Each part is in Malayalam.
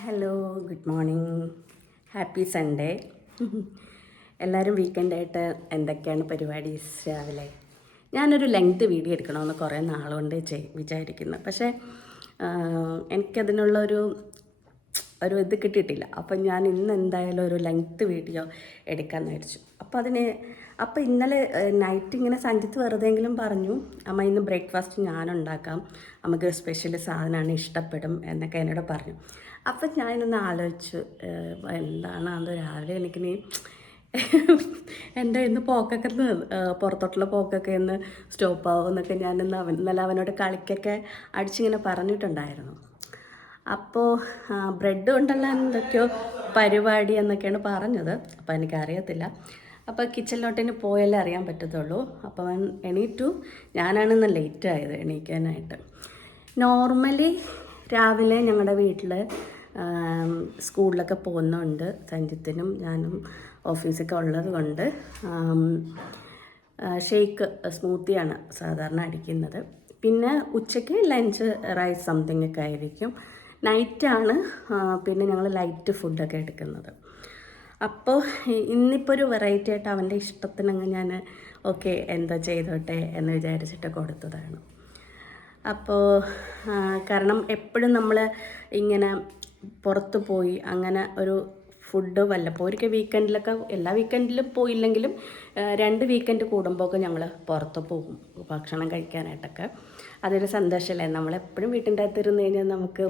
Hello, good morning, happy Sunday. എല്ലാവരും വീക്കെൻഡായിട്ട് എന്തൊക്കെയാണ് പരിപാടീസ് രാവിലെ? ഞാനൊരു ലെങ്ത് വീഡിയോ എടുക്കണമെന്ന് കുറേ നാളുകൊണ്ട് വിചാരിക്കുന്നു. പക്ഷേ എനിക്കതിനുള്ളൊരു ഇത് കിട്ടിയിട്ടില്ല. അപ്പം ഞാൻ ഇന്ന് എന്തായാലും ഒരു ലെങ്ത് വീഡിയോ എടുക്കാമെന്ന് വിചാരിച്ചു. അപ്പോൾ ഇന്നലെ നൈറ്റ് ഇങ്ങനെ സഞ്ജിത്ത് വെറുതെയെങ്കിലും പറഞ്ഞു, അമ്മ ഇന്ന് ബ്രേക്ക്ഫാസ്റ്റ് ഞാനുണ്ടാക്കാം, നമുക്ക് സ്പെഷ്യൽ സാധനമാണ്, ഇഷ്ടപ്പെടും എന്നൊക്കെ എന്നോട് പറഞ്ഞു. അപ്പം ഞാനിന്ന് ആലോചിച്ചു, എന്താണ് അത് രാവിലെ എനിക്കിനി എൻ്റെ ഇന്ന് പോക്കൊക്കെ പുറത്തോട്ടുള്ള പോക്കൊക്കെ ഇന്ന് സ്റ്റോപ്പാവും എന്നൊക്കെ ഇന്നലെ അവനോട് കളിക്കൊക്കെ അടിച്ചിങ്ങനെ പറഞ്ഞിട്ടുണ്ടായിരുന്നു. അപ്പോൾ ബ്രെഡ് കൊണ്ടുള്ള എന്തൊക്കെയോ പരിപാടി എന്നൊക്കെയാണ് പറഞ്ഞത്. അപ്പോൾ എനിക്കറിയത്തില്ല. അപ്പോൾ കിച്ചണിലോട്ടിന് പോയാലേ അറിയാൻ പറ്റത്തുള്ളൂ. അപ്പോൾ അവൻ എണീറ്റു. ഞാനാണിന്ന് ലേറ്റായത് എണീക്കാനായിട്ട്. നോർമലി രാവിലെ ഞങ്ങളുടെ വീട്ടിൽ സ്കൂളിലൊക്കെ പോകുന്നുണ്ട്. സഞ്ജിത്തിനും ഞാനും ഓഫീസൊക്കെ ഉള്ളത് കൊണ്ട് ഷേക്ക് സ്മൂത്തിയാണ് സാധാരണ അടിക്കുന്നത്. പിന്നെ ഉച്ചയ്ക്ക് ലഞ്ച് റൈസ് സംതിങ് ഒക്കെ ആയിരിക്കും. നൈറ്റാണ് പിന്നെ ഞങ്ങൾ ലൈറ്റ് ഫുഡൊക്കെ എടുക്കുന്നത്. അപ്പോൾ ഇന്നിപ്പോൾ ഒരു വെറൈറ്റി ആയിട്ട് അവൻ്റെ ഇഷ്ടത്തിനങ്ങ് ഞാൻ ഓക്കെ എന്താ ചെയ്തോട്ടെ എന്ന് വിചാരിച്ചിട്ട് കൊടുത്തതാണ്. അപ്പോൾ കാരണം എപ്പോഴും നമ്മൾ ഇങ്ങനെ പുറത്ത് പോയി അങ്ങനെ ഒരു ഫുഡ് വല്ലപ്പോഴൊക്കെ വീക്കെൻഡിലൊക്കെ, എല്ലാ വീക്കെൻഡിലും പോയില്ലെങ്കിലും 2 വീക്കെൻഡ് കൂടുമ്പോഴൊക്കെ ഞങ്ങൾ പുറത്ത് പോകും ഭക്ഷണം കഴിക്കാനായിട്ടൊക്കെ. അതൊരു സന്തോഷമല്ലേ. നമ്മളെപ്പോഴും വീട്ടിൻ്റെ അകത്ത് ഇരുന്ന് കഴിഞ്ഞാൽ നമുക്ക്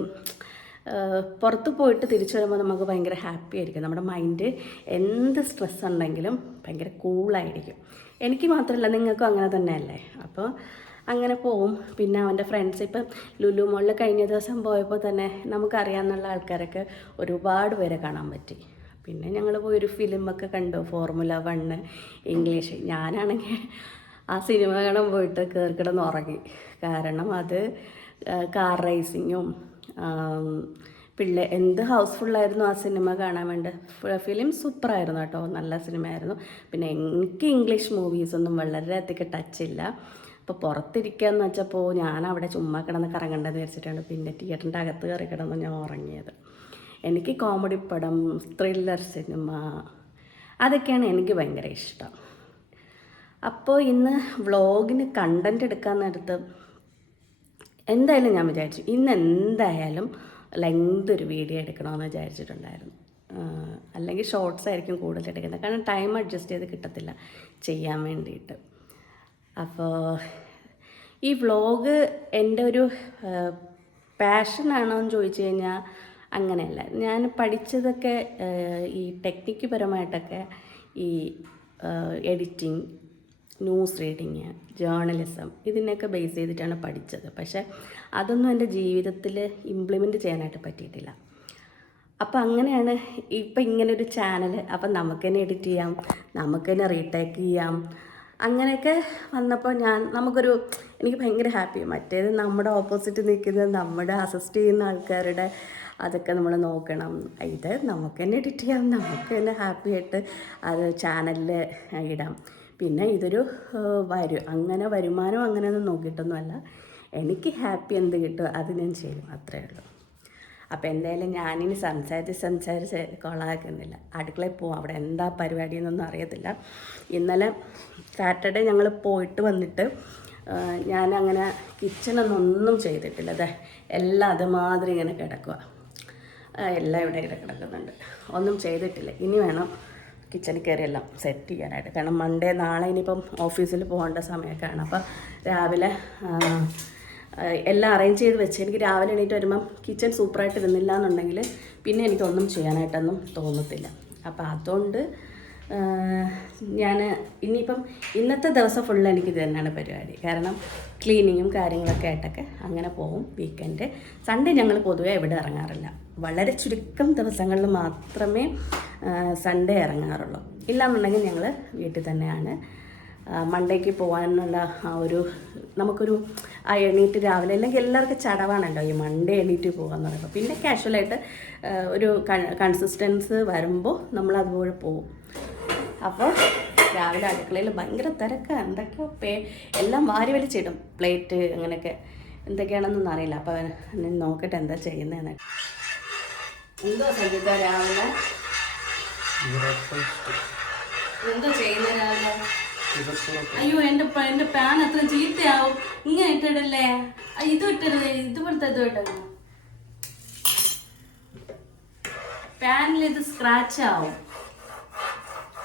പുറത്ത് പോയിട്ട് തിരിച്ചു വരുമ്പോൾ നമുക്ക് ഭയങ്കര ഹാപ്പി ആയിരിക്കും. നമ്മുടെ മൈൻഡ് എന്ത് സ്ട്രെസ് ഉണ്ടെങ്കിലും ഭയങ്കര കൂളായിരിക്കും. എനിക്ക് മാത്രമല്ല, നിങ്ങൾക്കും അങ്ങനെ തന്നെയല്ലേ. അപ്പോൾ അങ്ങനെ പോവും. പിന്നെ അവൻ്റെ ഫ്രണ്ട്സ് ഇപ്പം ലുലു മോളിൽ കഴിഞ്ഞ ദിവസം പോയപ്പോൾ തന്നെ നമുക്കറിയാമെന്നുള്ള ആൾക്കാരൊക്കെ ഒരുപാട് പേരെ കാണാൻ പറ്റി. പിന്നെ ഞങ്ങൾ പോയൊരു ഫിലിമൊക്കെ കണ്ടു, ഫോർമുല 1 ഇംഗ്ലീഷ്. ഞാനാണെങ്കിൽ ആ സിനിമ കാണാൻ പോയിട്ട് കിടന്ന് ഉറങ്ങി. കാരണം അത് കാർ റേസിങ്ങും എന്ത് ഹൗസ്ഫുള്ളായിരുന്നു ആ സിനിമ കാണാൻ വേണ്ടി. ഫിലിം സൂപ്പറായിരുന്നു കേട്ടോ, നല്ല സിനിമയായിരുന്നു. പിന്നെ എനിക്ക് ഇംഗ്ലീഷ് മൂവീസൊന്നും വളരെയധികം ടച്ചില്ല. അപ്പോൾ പുറത്തിരിക്കുകയെന്ന് വെച്ചപ്പോൾ ഞാൻ അവിടെ ചുമ്മാ കിടന്ന് കറങ്ങണ്ടെന്ന് വിചാരിച്ചിട്ടാണ് പിന്നെ തിയേറ്ററിൻ്റെ അകത്ത് കയറി കിടന്ന് ഞാൻ ഉറങ്ങിയത്. എനിക്ക് കോമഡി പടം, ത്രില്ലർ സിനിമ, അതൊക്കെയാണ് എനിക്ക് ഭയങ്കര ഇഷ്ടം. അപ്പോൾ ഇന്ന് വ്ളോഗിന് കണ്ടൻറ്റ് എടുക്കാൻ നേരത്ത് എന്തായാലും ഞാൻ വിചാരിച്ചു ഇന്ന് എന്തായാലും ലെങ്ത് ഒരു വീഡിയോ എടുക്കണമെന്ന് വിചാരിച്ചിട്ടുണ്ടായിരുന്നു. അല്ലെങ്കിൽ ഷോർട്സ് ആയിരിക്കും കൂടുതൽ എടുക്കുന്നത്, കാരണം ടൈം അഡ്ജസ്റ്റ് ചെയ്ത് കിട്ടത്തില്ല ചെയ്യാൻ വേണ്ടിയിട്ട്. അപ്പോൾ ഈ വ്ളോഗ് എൻ്റെ ഒരു പാഷനാണോ എന്ന് ചോദിച്ചു കഴിഞ്ഞാൽ അങ്ങനെയല്ല. ഞാൻ പഠിച്ചതൊക്കെ ഈ ടെക്നിക്ക് പരമായിട്ടൊക്കെ ഈ എഡിറ്റിംഗ്, ന്യൂസ് റീഡിങ്, ജേർണലിസം, ഇതിനെയൊക്കെ ബേസ് ചെയ്തിട്ടാണ് പഠിച്ചത്. പക്ഷേ അതൊന്നും എൻ്റെ ജീവിതത്തിൽ ഇംപ്ലിമെൻറ്റ് ചെയ്യാനായിട്ട് പറ്റിയിട്ടില്ല. അപ്പം അങ്ങനെയാണ് ഇപ്പം ഇങ്ങനൊരു ചാനൽ. അപ്പം നമുക്ക് തന്നെ എഡിറ്റ് ചെയ്യാം, നമുക്ക് തന്നെ റീടേക്ക് ചെയ്യാം. അങ്ങനെയൊക്കെ വന്നപ്പോൾ എനിക്ക് ഭയങ്കര ഹാപ്പി. മറ്റേത് നമ്മുടെ ഓപ്പോസിറ്റ് നിൽക്കുന്നത്, നമ്മുടെ അസിസ്റ്റ് ചെയ്യുന്ന ആൾക്കാരുടെ അതൊക്കെ നമ്മൾ നോക്കണം. ഇത് നമുക്ക് തന്നെ എഡിറ്റ് ചെയ്യാം, നമുക്ക് തന്നെ ഹാപ്പി ആയിട്ട് അത് ചാനലിൽ ഇടാം. പിന്നെ ഇതൊരു അങ്ങനെ വരുമാനം അങ്ങനെയൊന്നും നോക്കിയിട്ടൊന്നുമല്ല. എനിക്ക് ഹാപ്പി എന്ത് കിട്ടും അത് ഞാൻ ചെയ്യും, അത്രയേ ഉള്ളൂ. അപ്പോൾ എന്തായാലും ഞാനിനി സംസാരിച്ച് കൊളാക്കുന്നില്ല. അടുക്കളയിൽ പോവാം, അവിടെ എന്താ പരിപാടി എന്നൊന്നും അറിയത്തില്ല. ഇന്നലെ സാറ്റർഡേ ഞങ്ങൾ പോയിട്ട് വന്നിട്ട് ഞാനങ്ങനെ കിച്ചണൊന്നും ചെയ്തിട്ടില്ല. അതെ, എല്ലാം അതുമാതിരി ഇങ്ങനെ കിടക്കുക, എല്ലാം ഇവിടെ കിടക്കുന്നുണ്ട്, ഒന്നും ചെയ്തിട്ടില്ല. ഇനി വേണം കിച്ചണിൽ കയറി എല്ലാം സെറ്റ് ചെയ്യാനായിട്ട്. കാരണം നാളെ ഇനിയിപ്പം ഓഫീസിൽ പോകേണ്ട സമയമൊക്കെയാണ്. അപ്പം രാവിലെ എല്ലാം അറേഞ്ച് ചെയ്ത് വെച്ച് എനിക്ക് രാവിലെ എണീറ്റ് വരുമ്പം കിച്ചൺ സൂപ്പറായിട്ട് ഇരുന്നില്ല എന്നുണ്ടെങ്കിൽ പിന്നെ എനിക്കൊന്നും ചെയ്യാനായിട്ടൊന്നും തോന്നത്തില്ല. അപ്പം അതുകൊണ്ട് ഞാൻ ഇനിയിപ്പം ഇന്നത്തെ ദിവസം ഫുള്ള് എനിക്കിത് തന്നെയാണ് പരിപാടി. കാരണം ക്ലീനിങ്ങും കാര്യങ്ങളൊക്കെ ആയിട്ടൊക്കെ അങ്ങനെ പോവും. വീക്കെൻഡ് സൺഡേ ഞങ്ങൾ പൊതുവേ ഇവിടെ ഇറങ്ങാറില്ല. വളരെ ചുരുക്കം ദിവസങ്ങളിൽ മാത്രമേ സൺഡേ ഇറങ്ങാറുള്ളൂ. ഇല്ലാന്നുണ്ടെങ്കിൽ ഞങ്ങൾ വീട്ടിൽ തന്നെയാണ്. മണ്ടേക്ക് പോകാനുള്ള നമുക്കൊരു എണീറ്റ് രാവിലെ, അല്ലെങ്കിൽ എല്ലാവർക്കും ചടവാണല്ലോ ഈ മണ്ടേ എണീറ്റ് പോകാമെന്ന് പറയുമ്പോൾ. പിന്നെ കാഷ്വലായിട്ട് ഒരു കൺസിസ്റ്റൻസ് വരുമ്പോൾ നമ്മൾ അതുപോലെ പോകും. അപ്പോൾ രാവിലെ അടുക്കളയിൽ ഭയങ്കര തിരക്കാണ്. എന്തൊക്കെയോ എല്ലാം വാരി വലിച്ചിടും, പ്ലേറ്റ് അങ്ങനെയൊക്കെ എന്തൊക്കെയാണെന്നൊന്നും അറിയില്ല. അപ്പോൾ ഞാൻ നോക്കട്ടെ എന്താ ചെയ്യുന്നതെന്ന്. എന്തോ സഞ്ജിത രാവിലെ എന്തോ ചെയ്യുന്ന രാവിലെ? അയ്യോ എന്റെ പാൻ അത്ര ചീത്തയാവും. ഇങ്ങനെ ഇട്ടിടല്ലേ, ഇത് ഇട്ടരുത്, ഇതുപോലത്തെ ഇത് ഇട്ടു. പാനിൽ ഇത് സ്ക്രാച്ച് ആവും.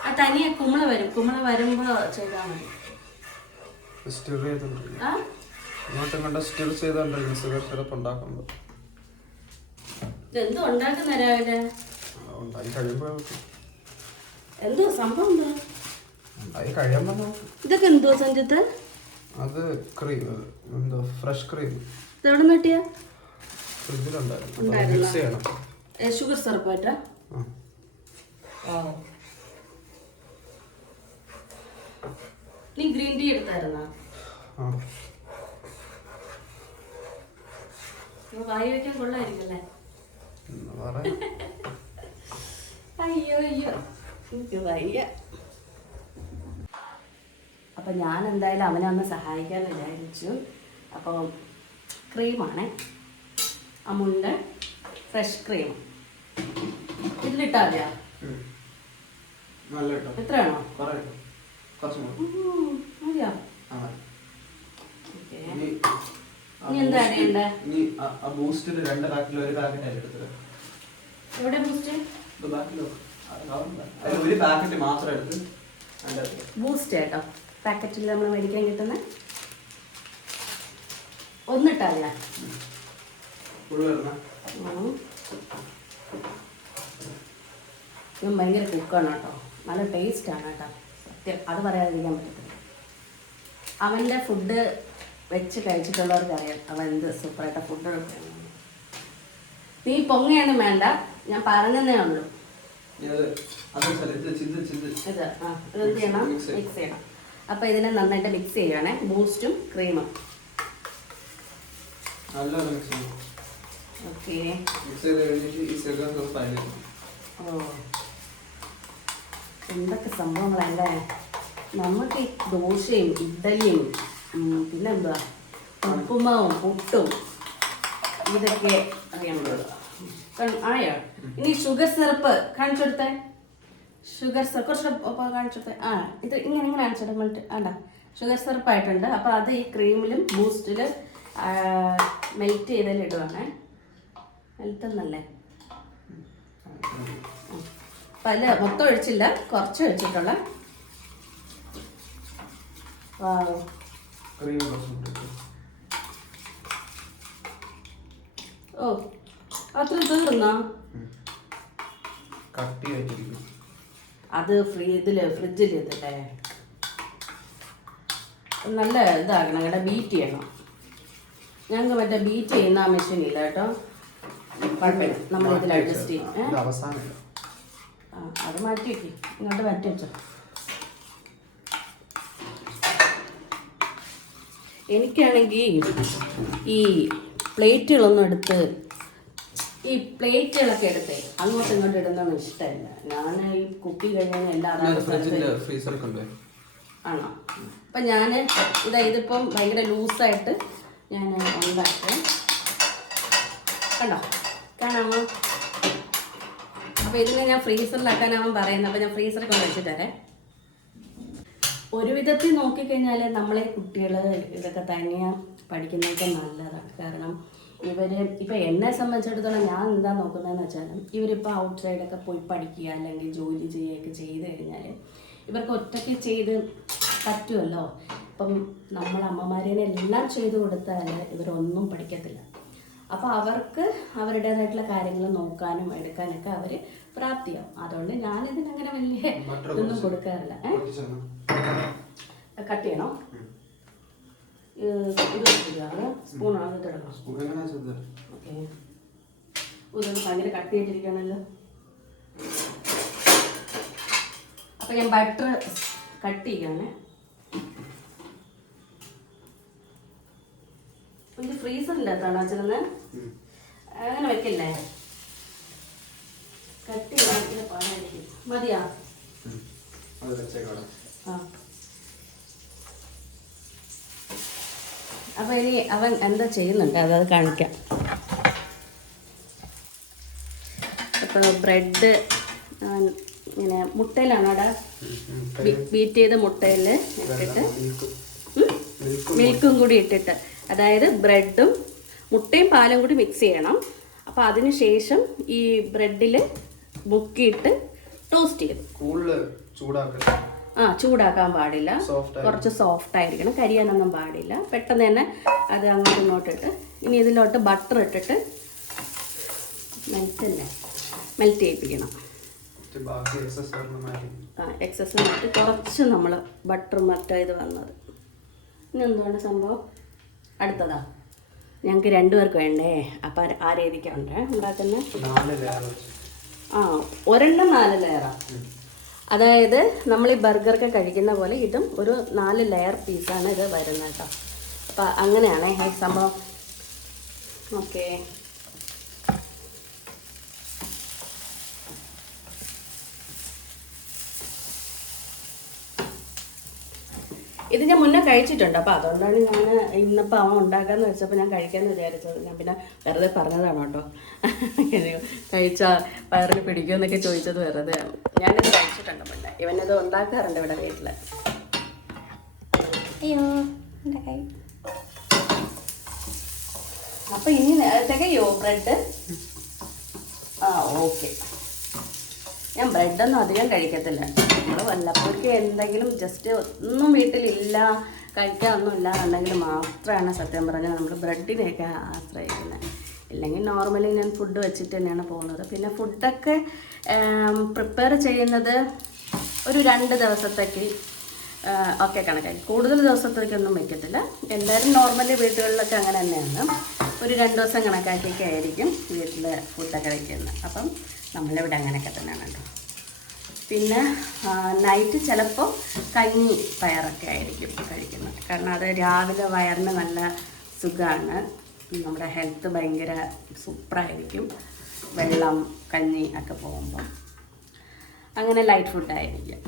ആ തനിയെ കുമ്പള വരും. കുമ്പള വരുമ്പോ ചെയ്താൽ മതി. എന്തോ ഉണ്ടാക്കുന്ന രാവിലെ? എന്തോ സംഭവം ഇതൊക്കെ എന്തോ സഞ്ജിത്ത്? അത് ക്രീം, എന്തോ ഫ്രഷ് ക്രീം. ഇതെവിടെ കിട്ടിയ? ഫ്രിഡ്ജിലുണ്ടായിരുന്നു. ഷുഗർ സിറപ്പായിട്ടാ? നീ ഗ്രീൻ ടീ എടുത്തായിരുന്നാ? വായി വയ്ക്കാൻ കൊള്ളായിരിക്കല്ലേ? അയ്യോ അയ്യോ എനിക്ക് വയ്യ. അപ്പം ഞാൻ എന്തായാലും അവനെ ഒന്ന് സഹായിക്കാൻ വിചാരിച്ചു. അപ്പോൾ ക്രീമാണ്, അമുണ്ട് ഫ്രഷ് ക്രീം. ഇതിലിട്ടാ മതിയാ? എത്രയാണോ? മതിയോ? ഇനി എന്താ അറിയണ്ടേ? എവിടെ ബൂസ്റ്റ്? ബൂസ്റ്റ് കേട്ടോ, പാക്കറ്റിൽ നമ്മൾ മേടിക്കാൻ കിട്ടുന്ന ഒന്നിട്ടല്ല. ഞാൻ ഭയങ്കര കുക്കാണ് കേട്ടോ, നല്ല ടേസ്റ്റാണ് കേട്ടോ, സത്യം, അത് പറയാതിരിക്കാൻ പറ്റത്തില്ല. അവൻ്റെ ഫുഡ് വെച്ച് കഴിച്ചിട്ടുള്ളവർക്ക് അറിയാം അവൻ എന്ത് സൂപ്പറായിട്ട് ഫുഡ് കൊടുക്കണം. നീ പൊങ്ങയൊന്നും വേണ്ട, ഞാൻ പറഞ്ഞതേ ഉള്ളൂ. ഇത് ഇതെന്ത് ചെയ്യണം? മിക്സ് ചെയ്യണം. അപ്പോൾ ഇതിനെ നന്നായിട്ട് മിക്സ് ചെയ്യണേ, ബൂസ്റ്റും ക്രീമും. ഓക്കെ. ഓ എന്തൊക്കെ സംഭവങ്ങളല്ലേ നമുക്ക്. ഈ ദോശയും ഇഡ്ഡലിയും പിന്നെന്തുവാ ഉപ്പുമാവും പുട്ടും ഇതൊക്കെ അറിയാൻ പാടില്ല. ആയോ? ഇനി ഷുഗർ സിറപ്പ് കാണിച്ചെടുത്തേ. ഷുഗർ സിറപ്പ് കുറച്ച് കാണിച്ചെടുത്തേ. ഇത് ഇങ്ങനെ കാണിച്ചെടുത്ത് ആണ്ടാ ഷുഗർ സിറപ്പായിട്ടുണ്ട്. അപ്പോൾ അത് ഈ ക്രീമിലും ബൂസ്റ്റിൽ മെൽറ്റ് ചെയ്തതിൽ ഇടുവാണേ. മെൽറ്റെന്നല്ലേ? പല മൊത്തം ഒഴിച്ചില്ല, കുറച്ച് ഒഴിച്ചിട്ടുള്ള. ഓ അത്ര തീർന്നാ? അത് ഫ്രിഡ്ജിൽ ഇതല്ലേ, നല്ല ഇതാകണം കേട്ടോ, ബീറ്റ് ചെയ്യണം. ഞങ്ങൾക്ക് മറ്റേ ബീറ്റ് ചെയ്യുന്ന ആ മെഷീൻ ഇല്ല കേട്ടോ, കുഴപ്പമില്ല, നമ്മൾ ഇതിൽ അഡ്ജസ്റ്റ് ചെയ്യും. അത് മാറ്റി വയ്ക്കും, ഇങ്ങോട്ട് മാറ്റി വെച്ചോ. എനിക്കാണെങ്കിൽ ഈ പ്ലേറ്റുകളൊന്നും എടുത്ത് ഈ പ്ലേറ്റുകളൊക്കെ എടുത്തേ അങ്ങോട്ടും ഇങ്ങോട്ടും ഇടുന്നൊന്നും ഇഷ്ടമില്ല. ഞാൻ ഈ കുപ്പി കഴിഞ്ഞാൽ ആണോ? അപ്പം ഞാൻ ഇതിപ്പം ഭയങ്കര ലൂസായിട്ട് ഞാൻ ഉണ്ടാക്കി കണ്ടോ, കാണാമോ? അപ്പോൾ ഇതിനെ ഞാൻ ഫ്രീസറിലാക്കാനാവും പറയുന്നത്. അപ്പോൾ ഞാൻ ഫ്രീസറിൽ കൊണ്ട് വെച്ചിട്ടേ. ഒരു വിധത്തിൽ നോക്കിക്കഴിഞ്ഞാൽ നമ്മളെ കുട്ടികൾ ഇതൊക്കെ തനിയെ പഠിക്കുന്നതൊക്കെ നല്ലതാണ്. കാരണം ഇപ്പം എന്നെ സംബന്ധിച്ചിടത്തോളം ഞാൻ എന്താ നോക്കുന്നതെന്ന് വെച്ചാൽ, ഇവരിപ്പോൾ ഔട്ട് സൈഡൊക്കെ പോയി പഠിക്കുക അല്ലെങ്കിൽ ജോലി ചെയ്യുകയൊക്കെ ചെയ്ത് കഴിഞ്ഞാൽ ഇവർക്ക് ഒറ്റയ്ക്ക് ചെയ്ത് പറ്റുമല്ലോ. ഇപ്പം നമ്മൾ അമ്മമാരേനെ എല്ലാം ചെയ്ത് കൊടുത്താൽ ഇവരൊന്നും പഠിക്കത്തില്ല. അപ്പോൾ അവർക്ക് അവരുടേതായിട്ടുള്ള കാര്യങ്ങൾ നോക്കാനും എടുക്കാനൊക്കെ അവർ പ്രാപ്തിയാവും. അതുകൊണ്ട് ഞാനിതിനങ്ങനെ വലിയ ഇതൊന്നും കൊടുക്കാറില്ല. കട്ട് ചെയ്യണോ? ഇത് സ്പൂണാണ് ഇതിടണം. ഓക്കെ, ഇതൊന്ന് ഭയങ്കര കട്ട് ചെയ്തിരിക്കണമല്ലോ. അപ്പം ഞാൻ ബട്ടർ കട്ട് ചെയ്യാണ്. ഇത് ഫ്രീസറിനകത്താണോ വെച്ചിരുന്നത്? അങ്ങനെ വെക്കല്ലേ, കട്ട് ചെയ്യാൻ പാടായിരിക്കും. മതിയാ? അപ്പോൾ ഇനി അവൻ എന്താ ചെയ്യുന്നുണ്ട് അതത് കാണിക്കാം. ബ്രെഡ് ഇങ്ങനെ മുട്ടയിലാണ് അവിടെ ബീറ്റ് ചെയ്ത മുട്ടയിൽ ഇട്ടിട്ട് മിൽക്കും കൂടി ഇട്ടിട്ട്, അതായത് ബ്രെഡും മുട്ടയും പാലും കൂടി മിക്സ് ചെയ്യണം. അപ്പോൾ അതിന് ശേഷം ഈ ബ്രെഡിൽ മുക്കിയിട്ട് ടോസ്റ്റ് ചെയ്തു. ചൂടാക്കാൻ പാടില്ല, കുറച്ച് സോഫ്റ്റ് ആയിരിക്കണം, കരിയാനൊന്നും പാടില്ല. പെട്ടെന്ന് തന്നെ അത് അങ്ങോട്ടും ഇങ്ങോട്ടിട്ട് ഇനി ഇതിലോട്ട് ബട്ടർ ഇട്ടിട്ട് മെൽറ്റ് ചെയ്യിപ്പിക്കണം. എക്സസ് ഇട്ട് കുറച്ച് നമ്മൾ ബട്ടർ ഇത് വന്നത്. ഇനി എന്താണ് സംഭവം? അടുത്തതാ ഞങ്ങൾക്ക് 2 പേർക്ക് വേണ്ടേ, അപ്പം ആ രീതിക്കുണ്ട് ഉണ്ടാക്കുന്നത്. ഒരെണ്ണം 4 ലെയറാണ്. അതായത് നമ്മൾ ഈ ബർഗറൊക്കെ കഴിക്കുന്ന പോലെ ഇതും ഒരു 4 ലെയർ പീസാണ് ഇത് വരുന്നത് കേട്ടോ. അപ്പം അങ്ങനെയാണ് ഈ സംഭവം. ഓക്കെ, ഇത് ഞാൻ മുന്നേ കഴിച്ചിട്ടുണ്ട്. അപ്പോൾ അതുകൊണ്ടാണ് ഞാൻ ഇന്നിപ്പോൾ അവൻ ഉണ്ടാക്കാമെന്ന് വെച്ചപ്പോൾ ഞാൻ കഴിക്കാമെന്ന് വിചാരിച്ചത്. ഞാൻ പിന്നെ വെറുതെ പറഞ്ഞതാണ് കേട്ടോ. കഴിച്ചാൽ വയറിന് പിടിക്കുമെന്നൊക്കെ ചോദിച്ചത് വെറുതെ. ഞാനിത് കഴിച്ചിട്ടുണ്ട് മുന്നേ. ഇവനത് ഉണ്ടാക്കാറുണ്ട് ഇവിടെ വീട്ടിൽ. അയ്യോ എൻ്റെ കൈ. അപ്പോൾ ഇനി തികയോ ബ്രെഡ്? ഓക്കെ. ഞാൻ ബ്രെഡൊന്നും അധികം കഴിക്കത്തില്ല. നമ്മൾ വല്ലപ്പോഴേക്കും എന്തെങ്കിലും ജസ്റ്റ് ഒന്നും വീട്ടിലില്ല, കഴിക്കാനൊന്നുമില്ല എന്നുണ്ടെങ്കിൽ മാത്രമാണ് സത്യം പറഞ്ഞാൽ നമ്മൾ ബ്രെഡിനെയൊക്കെ ആശ്രയിക്കുന്നത്. ഇല്ലെങ്കിൽ നോർമലി ഞാൻ ഫുഡ് വെച്ചിട്ട് തന്നെയാണ് പോകുന്നത്. പിന്നെ ഫുഡൊക്കെ പ്രിപ്പയർ ചെയ്യുന്നത് ഒരു 2 ദിവസത്തേക്ക് ഒക്കെ കണക്കായി, കൂടുതൽ ദിവസത്തേക്കൊന്നും വയ്ക്കത്തില്ല. എല്ലാവരും നോർമലി വീടുകളിലൊക്കെ അങ്ങനെ തന്നെയാണ്. ഒരു 2 ദിവസം കണക്കാക്കിയൊക്കെ ആയിരിക്കും വീട്ടിൽ ഫുഡൊക്കെ വയ്ക്കുന്നത്. അപ്പം നമ്മളിവിടെ അങ്ങനെയൊക്കെ തന്നെയാണ് കേട്ടോ. പിന്നെ നൈറ്റ് ചിലപ്പോൾ കഞ്ഞി പയറൊക്കെ ആയിരിക്കും കഴിക്കുന്നത്. കാരണം അത് രാവിലെ വയറിന് നല്ല സുഖമാണ്, നമ്മുടെ ഹെൽത്ത് ഭയങ്കര സൂപ്പറായിരിക്കും. വെള്ളം കഞ്ഞി ഒക്കെ പോകുമ്പോൾ അങ്ങനെ ലൈറ്റ് ഫുഡായിരിക്കും.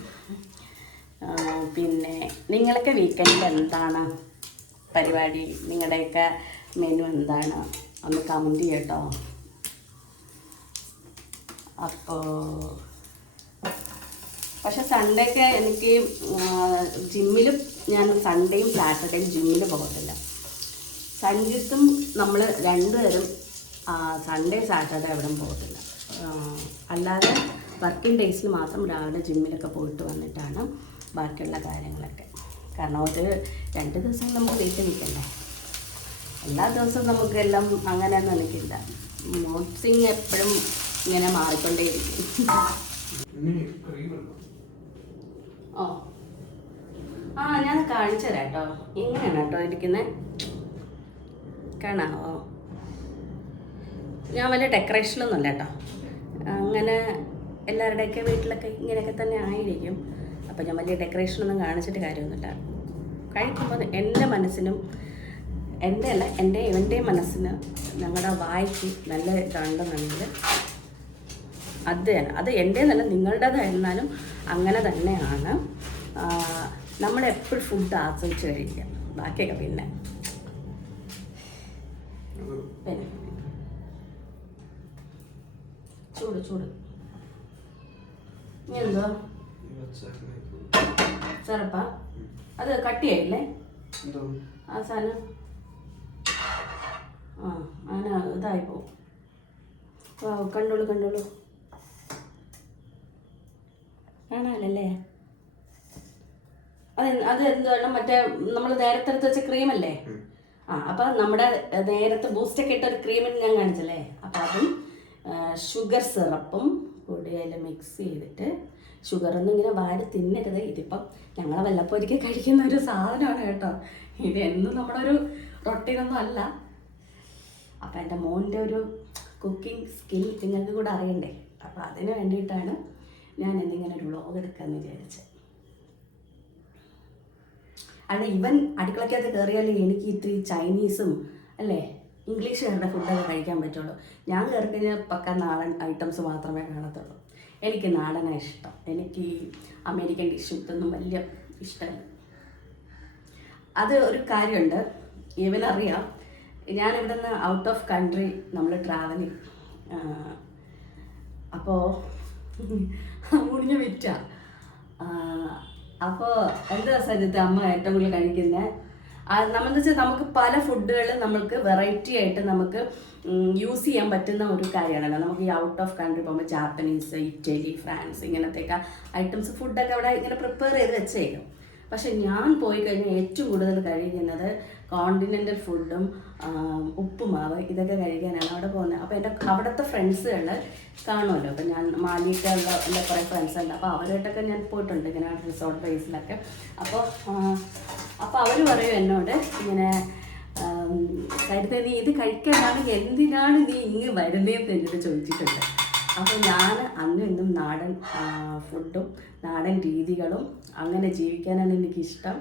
പിന്നെ നിങ്ങളൊക്കെ വീക്കെൻഡിൽ എന്താണ് പരിപാടി? നിങ്ങളുടെയൊക്കെ മെനു എന്താണ്? ഒന്ന് കമൻറ്റ് ചെയ്യട്ടോ. അപ്പോൾ പക്ഷെ സൺഡേ ഒക്കെ എനിക്ക് ജിമ്മിൽ, ഞാൻ സൺഡേയും സാറ്റർഡേയും ജിമ്മിൽ പോകത്തില്ല. സഞ്ജിത്തും നമ്മൾ 2 പേരും സൺഡേ സാറ്റർഡേ എവിടെയും പോകത്തില്ല. അല്ലാതെ വർക്കിംഗ് ഡേയ്സിൽ മാത്രം രാവിലെ ജിമ്മിലൊക്കെ പോയിട്ട് വന്നിട്ടാണ് ബാക്കിയുള്ള കാര്യങ്ങളൊക്കെ. കാരണം ഒരു 2 ദിവസം നമുക്ക് വീട്ടിൽ നിൽക്കണ്ടേ. എല്ലാ ദിവസവും നമുക്കെല്ലാം അങ്ങനെയൊന്നും എനിക്കില്ല. മോഡ്സിങ് എപ്പോഴും ഇങ്ങനെ മാറിക്കൊണ്ടേയിരിക്കും. ഞാൻ കാണിച്ചു തരാം കേട്ടോ. ഇങ്ങനെയാണ് കേട്ടോ ഇരിക്കുന്നത്, കാണാമോ? ഞാൻ വലിയ ഡെക്കറേഷനൊന്നുമല്ല കേട്ടോ. അങ്ങനെ എല്ലാവരുടെയൊക്കെ വീട്ടിലൊക്കെ ഇങ്ങനെയൊക്കെ തന്നെ ആയിരിക്കും. അപ്പോൾ ഞാൻ വലിയ ഡെക്കറേഷനൊന്നും കാണിച്ചിട്ട് കാര്യമൊന്നുമില്ല. കഴിക്കുമ്പോൾ എൻ്റെ മനസ്സിനും ഇവൻ്റെയും മനസ്സിന്, ഞങ്ങളുടെ വായിക്ക് നല്ല ഇതുണ്ടെന്നുണ്ടെങ്കിൽ അത് എൻ്റെന്നല്ല നിങ്ങളുടേതായിരുന്നാലും അങ്ങനെ തന്നെയാണ്. നമ്മളെപ്പോഴും ഫുഡ് ആസ്വദിച്ച് കഴിക്കുക, ബാക്കിയൊക്കെ പിന്നെ ചൂട് എന്തോ ചെറുപ്പാ അത് കട്ടിയായില്ലേ ആ സാധനം? അങ്ങനെ ഇതായിപ്പോ. കണ്ടോളൂ കാണാനല്ലേ? അത് എന്താണ് മറ്റേ നമ്മൾ നേരത്തെ എടുത്ത് വെച്ച ക്രീമല്ലേ? അപ്പം നമ്മുടെ നേരത്തെ ബൂസ്റ്റൊക്കെ ഇട്ട ഒരു ക്രീമിന് ഞാൻ കാണിച്ചല്ലേ, അപ്പം അതും ഷുഗർ സിറപ്പും കൂടി അതിൽ മിക്സ് ചെയ്തിട്ട്, ഷുഗറൊന്നും ഇങ്ങനെ വാരി തിന്നരുത്. ഇതിപ്പം ഞങ്ങളെ വല്ലപ്പോഴൊക്കെ കഴിക്കുന്ന ഒരു സാധനമാണ് കേട്ടോ. ഇത് എന്നും നമ്മുടെ ഒരു റൊട്ടീനൊന്നും അല്ല. അപ്പം എൻ്റെ മോൻ്റെ ഒരു കുക്കിംഗ് സ്കിൽ നിങ്ങൾക്ക് കൂടെ അറിയണ്ടേ. അപ്പം അതിന് വേണ്ടിയിട്ടാണ് ഞാൻ എന്നിങ്ങനെ ഒരു വ്ളോഗ് എടുക്കാമെന്ന് വിചാരിച്ചത്. അല്ല, ഇവൻ അടുക്കളയ്ക്കകത്ത് കയറിയാലേ എനിക്ക് ഇത്തിരി ചൈനീസും അല്ലേ ഇംഗ്ലീഷുകാരുടെ ഫുഡൊക്കെ കഴിക്കാൻ പറ്റുള്ളൂ. ഞാൻ കയറി കഴിഞ്ഞാൽ പക്ക നാടൻ ഐറ്റംസ് മാത്രമേ കാണത്തുള്ളൂ. എനിക്ക് നാടനാണ് ഇഷ്ടം. എനിക്ക് ഈ അമേരിക്കൻ ഡിഷ് ഇതൊന്നും വലിയ ഇഷ്ടമല്ല. അത് ഒരു കാര്യമുണ്ട്, ഇവനറിയാം. ഞാനിവിടെ നിന്ന് ഔട്ട് ഓഫ് കൺട്രി നമ്മൾ ട്രാവൽ ചെയ്യും. അപ്പോൾ അപ്പോൾ മുടിഞ്ഞ വിറ്റ. അപ്പോൾ എന്താ സജിത്ത് അമ്മ ഏറ്റവും കൂടുതൽ കഴിക്കുന്നത് നമ്മളെന്ന് വെച്ചാൽ നമുക്ക് പല ഫുഡുകൾ നമുക്ക് വെറൈറ്റി ആയിട്ട് നമുക്ക് യൂസ് ചെയ്യാൻ പറ്റുന്ന ഒരു കാര്യമാണല്ലോ. നമുക്ക് ഈ ഔട്ട് ഓഫ് കൺട്രി പോകുമ്പോൾ ജാപ്പനീസ്, ഇറ്റലി, ഫ്രാൻസ് ഇങ്ങനത്തെയൊക്കെ ഐറ്റംസ് ഫുഡൊക്കെ അവിടെ ഇങ്ങനെ പ്രിപ്പയർ ചെയ്ത് വെച്ചേക്കും. പക്ഷെ ഞാൻ പോയി കഴിഞ്ഞാൽ ഏറ്റവും കൂടുതൽ കഴിക്കുന്നത് കോണ്ടിനെൻ്റൽ ഫുഡും ഉപ്പുമാവ് ഇതൊക്കെ കഴിക്കാനാണ് അവിടെ പോകുന്നത്. അപ്പോൾ എൻ്റെ അവിടുത്തെ ഫ്രണ്ട്സുകൾ കാണുമല്ലോ. അപ്പോൾ ഞാൻ മാലിയിട്ടുള്ള എൻ്റെ കുറേ ഫ്രണ്ട്സ് ഉണ്ട്. അപ്പോൾ അവരായിട്ടൊക്കെ ഞാൻ പോയിട്ടുണ്ട് ഇങ്ങനെ റിസോർട്ട് ബേസിലൊക്കെ. അപ്പോൾ അവർ പറയും എന്നോട് ഇങ്ങനെ കരുത നീ ഇത് കഴിക്കാനാണെങ്കിൽ എന്തിനാണ് നീ ഇങ്ങ് വരുന്നതെന്ന് എന്നോട് ചോദിച്ചിട്ടുണ്ട്. അപ്പോൾ ഞാൻ അന്നും ഇന്നും നാടൻ ഫുഡും നാടൻ രീതികളും അങ്ങനെ ജീവിക്കാനാണ് എനിക്കിഷ്ടം.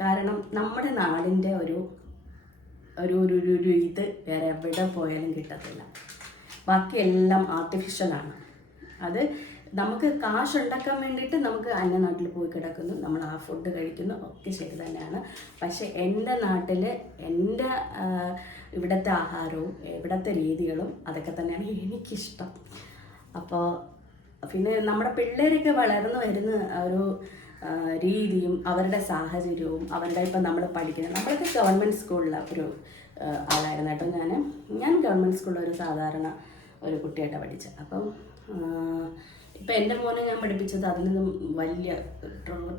കാരണം നമ്മുടെ നാടിൻ്റെ ഒരു ഇത് വേറെ എവിടെ പോയാലും കിട്ടത്തില്ല. ബാക്കിയെല്ലാം ആർട്ടിഫിഷ്യലാണ്. അത് നമുക്ക് കാശുണ്ടാക്കാൻ വേണ്ടിയിട്ട് നമുക്ക് അന്യനാട്ടിൽ പോയി കിടക്കുന്നു, നമ്മൾ ആ ഫുഡ് കഴിക്കുന്നു, ഒക്കെ ശരി തന്നെയാണ്. പക്ഷേ എൻ്റെ നാട്ടിൽ എൻ്റെ ഇവിടുത്തെ ആഹാരവും ഇവിടുത്തെ രീതികളും അതൊക്കെ തന്നെയാണ് എനിക്കിഷ്ടം. അപ്പോൾ പിന്നെ നമ്മുടെ പിള്ളേരൊക്കെ വളർന്നു വരുന്ന ഒരു രീതിയും അവരുടെ സാഹചര്യവും അവരുടെ ഇപ്പം നമ്മൾ പഠിക്കുന്നത് നമ്മളൊക്കെ ഗവൺമെൻറ് സ്കൂളിലെ ഒരു ആളായിരുന്നു കേട്ടോ. ഞാൻ ഗവൺമെൻറ് സ്കൂളിൽ ഒരു സാധാരണ ഒരു കുട്ടിയായിട്ടാണ് പഠിച്ചത്. അപ്പം ഇപ്പം എൻ്റെ മോനെ ഞാൻ പഠിപ്പിച്ചത് അതിൽ നിന്നും വലിയ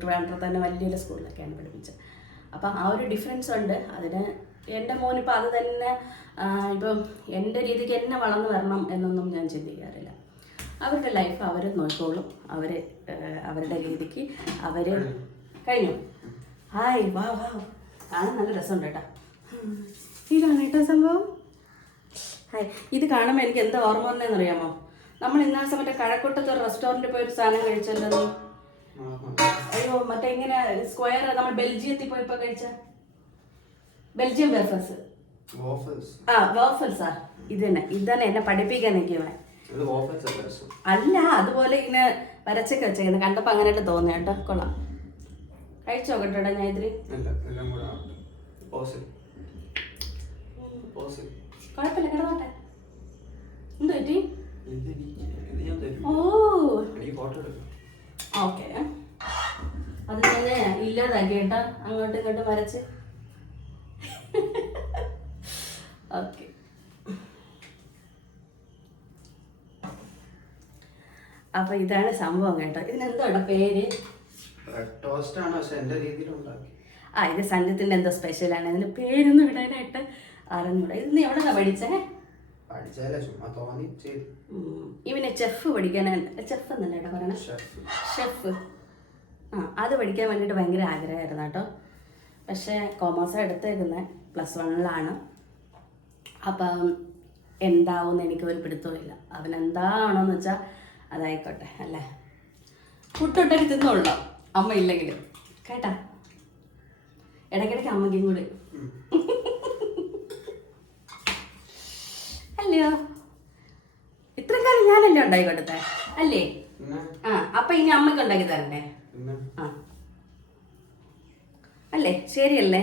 ട്രിവാൻഡ്രത്ത് തന്നെ വലിയൊരു സ്കൂളിലൊക്കെയാണ് പഠിപ്പിച്ചത്. അപ്പം ആ ഒരു ഡിഫറൻസ് ഉണ്ട്. അതിന് എൻ്റെ മോനിപ്പോൾ അത് തന്നെ ഇപ്പം എൻ്റെ രീതിക്ക് എന്നെ വളർന്നു വരണം എന്നൊന്നും ഞാൻ ചിന്തിക്കാറില്ല. അവരുടെ ലൈഫ് അവർ നോക്കിക്കോളും. അവരുടെ രീതിക്ക് അവർ കഴിഞ്ഞു. ഹായ് വാ വാ കാണാൻ നല്ല രസമുണ്ട് കേട്ടോ. ഇതാണ് കേട്ടോ സംഭവം. ഹായ് ഇത് കാണുമ്പോൾ എനിക്ക് എന്താ ഓർമ്മ വന്നതെന്നറിയാമോ? നമ്മൾ ഇന്നാ സമയത്ത് കഴക്കൂട്ടത്ത് ഒരു റെസ്റ്റോറൻറ്റിൽ പോയി ഒരു സാധനം കഴിച്ചല്ലോ നീ. അയ്യോ മറ്റേ ഇങ്ങനെ സ്ക്വയർ നമ്മൾ ബെൽജിയത്തിൽ പോയി ഇപ്പോൾ കഴിച്ച ബെൽജിയം വേഫേഴ്സ്. വേഫേഴ്സാ ഇത് തന്നെ എന്നെ പഠിപ്പിക്കാൻ നിൽക്കുവേ. അല്ല അതുപോലെ ഇങ്ങനെ വരച്ചൊക്കെ വെച്ചേക്കുന്നത് കണ്ടപ്പോൾ അങ്ങനെയായിട്ട് തോന്നി കേട്ടോ. കൊള്ളാം, കഴിച്ചോ കേട്ടോടാ. ഞാൻ ഇതിൽ കുഴപ്പമില്ല കിടന്നോട്ടെ. എന്ത് പറ്റി? ഓ ഓക്കെ, അത് ഞാൻ ഇല്ലാതാക്കി കേട്ടോ, അങ്ങോട്ടും ഇങ്ങോട്ടും വരച്ച്. ഓക്കെ, അപ്പൊ ഇതാണ് സംഭവം കേട്ടോ. ഇതിനെന്തോടാ പേര്? ഇത് സന്ധ്യത്തിന്റെ എന്തോ സ്പെഷ്യലാണ്. ഇതിന്റെ പേരൊന്നും ഇടാനായിട്ട് അറിഞ്ഞൂടാ. ഇത് നീ എവിടെ പഠിച്ചേ? ഇവനെ ചെഫ് പഠിക്കാനാണ്. ചെഫ് എന്നല്ല കേട്ടോ പറയണ, ഷെഫ്. അത് പഠിക്കാൻ വേണ്ടിയിട്ട് ഭയങ്കര ആഗ്രഹമായിരുന്നു കേട്ടോ. പക്ഷേ കോമേഴ്സ് എടുത്തേക്കുന്നത് +1 അപ്പം എന്താവുമെന്ന് എനിക്ക് ഒരു പിടുത്തമില്ല. അവനെന്താണോന്ന് വെച്ചാൽ അതായിക്കോട്ടെ അല്ലേ. ഫുഡൊട്ടൊക്കെ തിന്നോളൂ അമ്മ ഇല്ലെങ്കിലും കേട്ടാ. ഇടയ്ക്കിടയ്ക്ക് അമ്മയ്ക്കും കൂടി അല്ലയോ. ഇത്രയും കാലം ഞാനല്ലേ ഉണ്ടാക്കി കൊടുത്തേ അല്ലേ? അപ്പൊ ഇനി അമ്മയ്ക്ക് ഉണ്ടാക്കി തരണ്ടേ? അല്ലേ, ശരിയല്ലേ?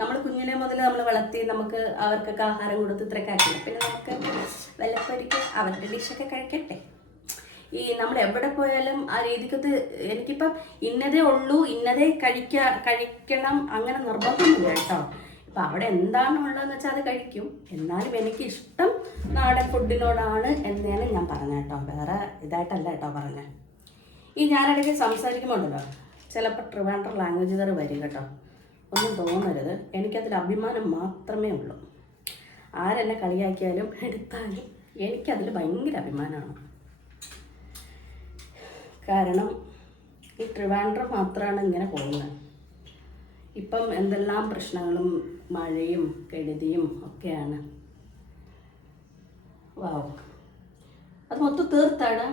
നമ്മൾ കുഞ്ഞിനെ മുതൽ നമ്മൾ വളർത്തി നമുക്ക് അവർക്കൊക്കെ ആഹാരം കൊടുത്ത് ഇത്രയൊക്കെ ആക്കില്ല. പിന്നെ നമുക്ക് വല്ലപ്പോഴേക്ക് അവരുടെ ഡിഷൊക്കെ കഴിക്കട്ടെ. ഈ നമ്മൾ എവിടെ പോയാലും ആ രീതിക്കത്ത് എനിക്കിപ്പം ഇന്നതേ ഉള്ളൂ, ഇന്നതേ കഴിക്കണം അങ്ങനെ നിർബന്ധമൊന്നുമില്ല കേട്ടോ. ഇപ്പം അവിടെ എന്താണുള്ളതെന്ന് വെച്ചാൽ അത് കഴിക്കും. എന്നാലും എനിക്കിഷ്ടം നാടൻ ഫുഡിനോടാണ് എന്നാണ് ഞാൻ പറഞ്ഞത് കേട്ടോ. വേറെ ഇതായിട്ടല്ല കേട്ടോ പറഞ്ഞത്. ഈ ഞാനിടയ്ക്ക് സംസാരിക്കുമ്പോണ്ടല്ലോ ചിലപ്പോൾ ട്രിവാൻഡ്രം ലാംഗ്വേജ് കയറി വരും കേട്ടോ. ഒന്നും തോന്നരുത്, എനിക്കതിൽ അഭിമാനം മാത്രമേ ഉള്ളൂ. ആരെന്നെ കളിയാക്കിയാലും എടുത്താലും എനിക്കതിൽ ഭയങ്കര അഭിമാനമാണ്. കാരണം ഈ ട്രിവാൻഡ്രം മാത്രമാണ് ഇങ്ങനെ പോകുന്നത്. ഇപ്പം എന്തെല്ലാം പ്രശ്നങ്ങളും മഴയും കെടുതിയും ഒക്കെയാണ്. വാവ്, അത് മൊത്തം തീർത്താടാ.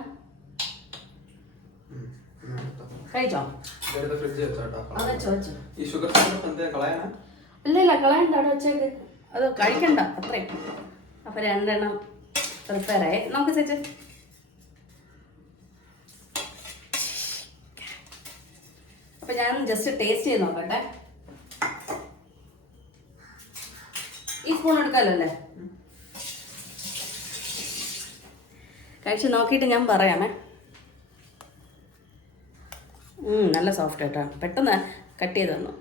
കഴിച്ചോ? അല്ലല്ല കളയണ്ട, അവിടെ വെച്ചേക്ക്. അത് കഴിക്കണ്ട അത്രയും. അപ്പൊ 2 പ്രിപ്പയർ ആയി. നമുക്ക് സെറ്റ്. അപ്പൊ ഞാൻ ജസ്റ്റ് ടേസ്റ്റ് ചെയ്ത് നോക്കട്ടെ. ഈ സ്പൂൺ എടുക്കാമല്ലോ അല്ലേ? കഴിച്ച് നോക്കിയിട്ട് ഞാൻ പറയാമേ. നല്ല സോഫ്റ്റ് കേട്ടോ, പെട്ടെന്ന് കട്ട് ചെയ്ത് തന്നു.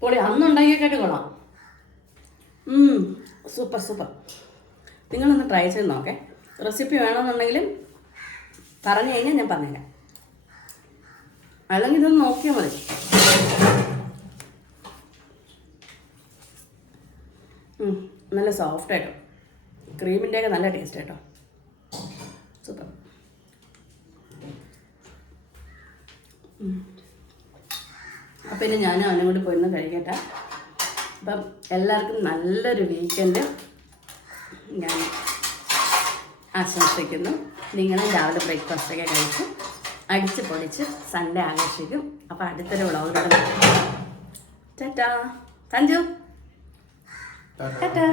പൊളി, അന്നുണ്ടാക്കിയൊക്കെ കൊള്ളാം. Super super. നിങ്ങളൊന്ന് ട്രൈ ചെയ്ത് നോക്കേ. റെസിപ്പി വേണമെന്നുണ്ടെങ്കിലും പറഞ്ഞു കഴിഞ്ഞാൽ ഞാൻ പറഞ്ഞുതരാം, അല്ലെങ്കിൽ ഇതൊന്ന് നോക്കിയാൽ മതി. നല്ല സോഫ്റ്റ് ആയിട്ടോ, ക്രീമിൻ്റെയൊക്കെ നല്ല ടേസ്റ്റ് ആയിട്ടോ, സൂപ്പർ. അപ്പം ഇനി ഞാനും അവനും കൂടി പോയിരുന്ന് കഴിക്കട്ടെ. അപ്പം എല്ലാവർക്കും നല്ലൊരു വീക്കെൻഡ് ഞാൻ ആശംസിക്കുന്നു. നിങ്ങളും രാവിലെ ബ്രേക്ക്ഫാസ്റ്റൊക്കെ കഴിച്ച് അടിച്ച് പൊളിച്ച് സൺഡേ ആഘോഷിക്കും. അപ്പോൾ അടുത്തൊരു വ്ളോഗിലൂടെ ടാറ്റാ. സഞ്ജു ടാറ്റാ.